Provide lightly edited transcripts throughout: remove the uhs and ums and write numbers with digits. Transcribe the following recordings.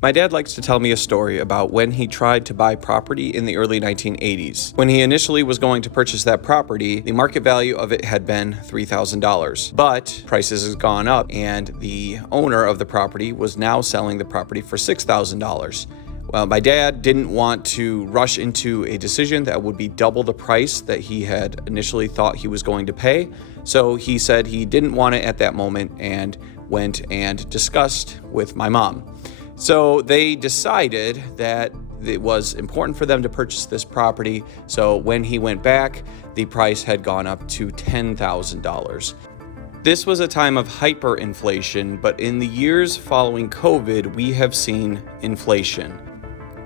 My dad likes to tell me a story about when he tried to buy property in the early 1980s. When he initially was going to purchase that property, the market value of it had been $3,000. But prices has gone up and the owner of the property was now selling the property for $6,000. Well, my dad didn't want to rush into a decision that would be double the price that he had initially thought he was going to pay. So he said he didn't want it at that moment and went and discussed with my mom. So they decided that it was important for them to purchase this property. So when he went back, the price had gone up to $10,000. This was a time of hyperinflation, but in the years following COVID, we have seen inflation.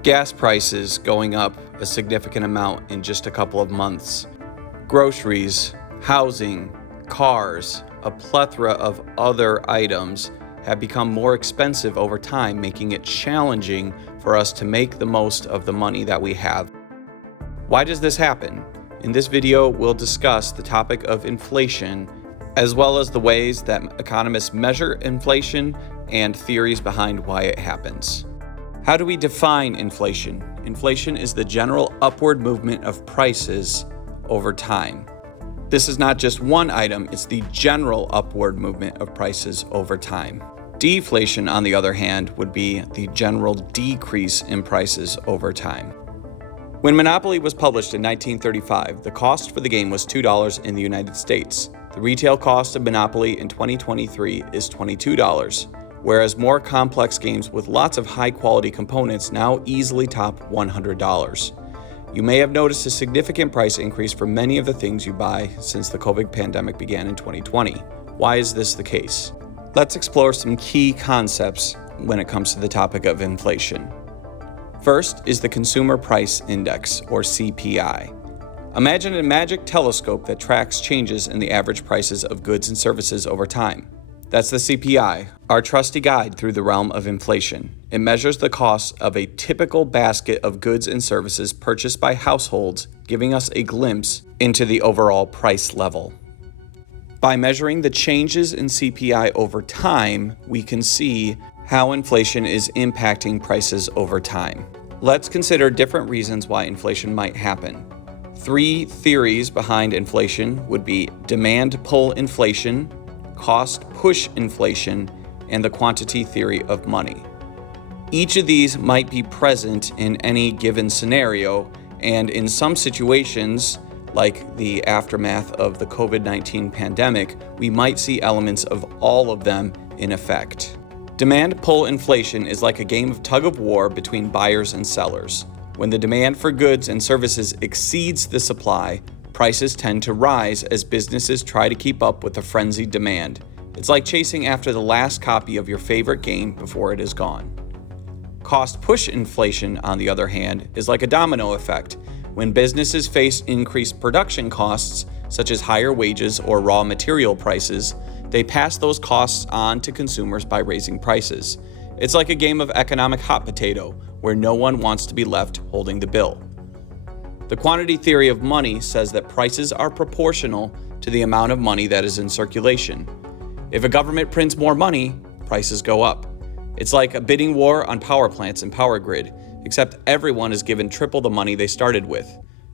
Gas prices going up a significant amount in just a couple of months. Groceries, housing, cars, a plethora of other items have become more expensive over time, making it challenging for us to make the most of the money that we have. Why does this happen? In this video, we'll discuss the topic of inflation, as well as the ways that economists measure inflation and theories behind why it happens. How do we define inflation? Inflation is the general upward movement of prices over time. This is not just one item, it's the general upward movement of prices over time. Deflation, on the other hand, would be the general decrease in prices over time. When Monopoly was published in 1935, the cost for the game was $2 in the United States. The retail cost of Monopoly in 2023 is $22, whereas more complex games with lots of high-quality components now easily top $100. You may have noticed a significant price increase for many of the things you buy since the COVID pandemic began in 2020. Why is this the case? Let's explore some key concepts when it comes to the topic of inflation. First is the Consumer Price Index, or CPI. Imagine a magic telescope that tracks changes in the average prices of goods and services over time. That's the CPI, our trusty guide through the realm of inflation. It measures the cost of a typical basket of goods and services purchased by households, giving us a glimpse into the overall price level. By measuring the changes in CPI over time, we can see how inflation is impacting prices over time. Let's consider different reasons why inflation might happen. 3 theories behind inflation would be demand pull inflation, cost push inflation, and the quantity theory of money. Each of these might be present in any given scenario, and in some situations, like the aftermath of the COVID-19 pandemic, we might see elements of all of them in effect. Demand pull inflation is like a game of tug of war between buyers and sellers. When the demand for goods and services exceeds the supply, prices tend to rise as businesses try to keep up with the frenzied demand. It's like chasing after the last copy of your favorite game before it is gone. Cost push inflation, on the other hand, is like a domino effect. When businesses face increased production costs, such as higher wages or raw material prices, they pass those costs on to consumers by raising prices. It's like a game of economic hot potato, where no one wants to be left holding the bill. The quantity theory of money says that prices are proportional to the amount of money that is in circulation. If a government prints more money, prices go up. It's like a bidding war on power plants and power grid, except everyone is given triple the money they started with.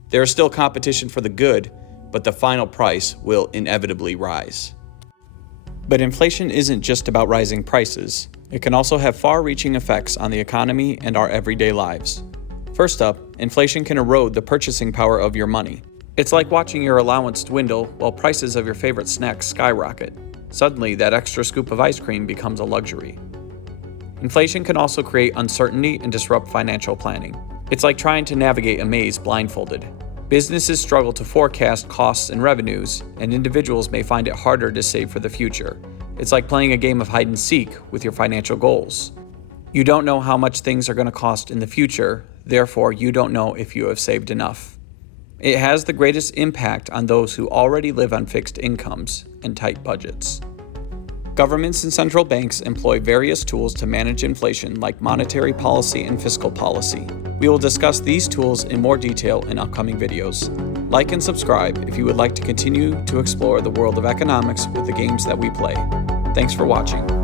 There is still competition for the good, but the final price will inevitably rise. But inflation isn't just about rising prices. It can also have far-reaching effects on the economy and our everyday lives. First up, inflation can erode the purchasing power of your money. It's like watching your allowance dwindle while prices of your favorite snacks skyrocket. Suddenly, that extra scoop of ice cream becomes a luxury. Inflation can also create uncertainty and disrupt financial planning. It's like trying to navigate a maze blindfolded. Businesses struggle to forecast costs and revenues, and individuals may find it harder to save for the future. It's like playing a game of hide and seek with your financial goals. You don't know how much things are going to cost in the future, therefore you don't know if you have saved enough. It has the greatest impact on those who already live on fixed incomes and tight budgets. Governments and central banks employ various tools to manage inflation, like monetary policy and fiscal policy. We will discuss these tools in more detail in upcoming videos. Like and subscribe if you would like to continue to explore the world of economics with the games that we play. Thanks for watching.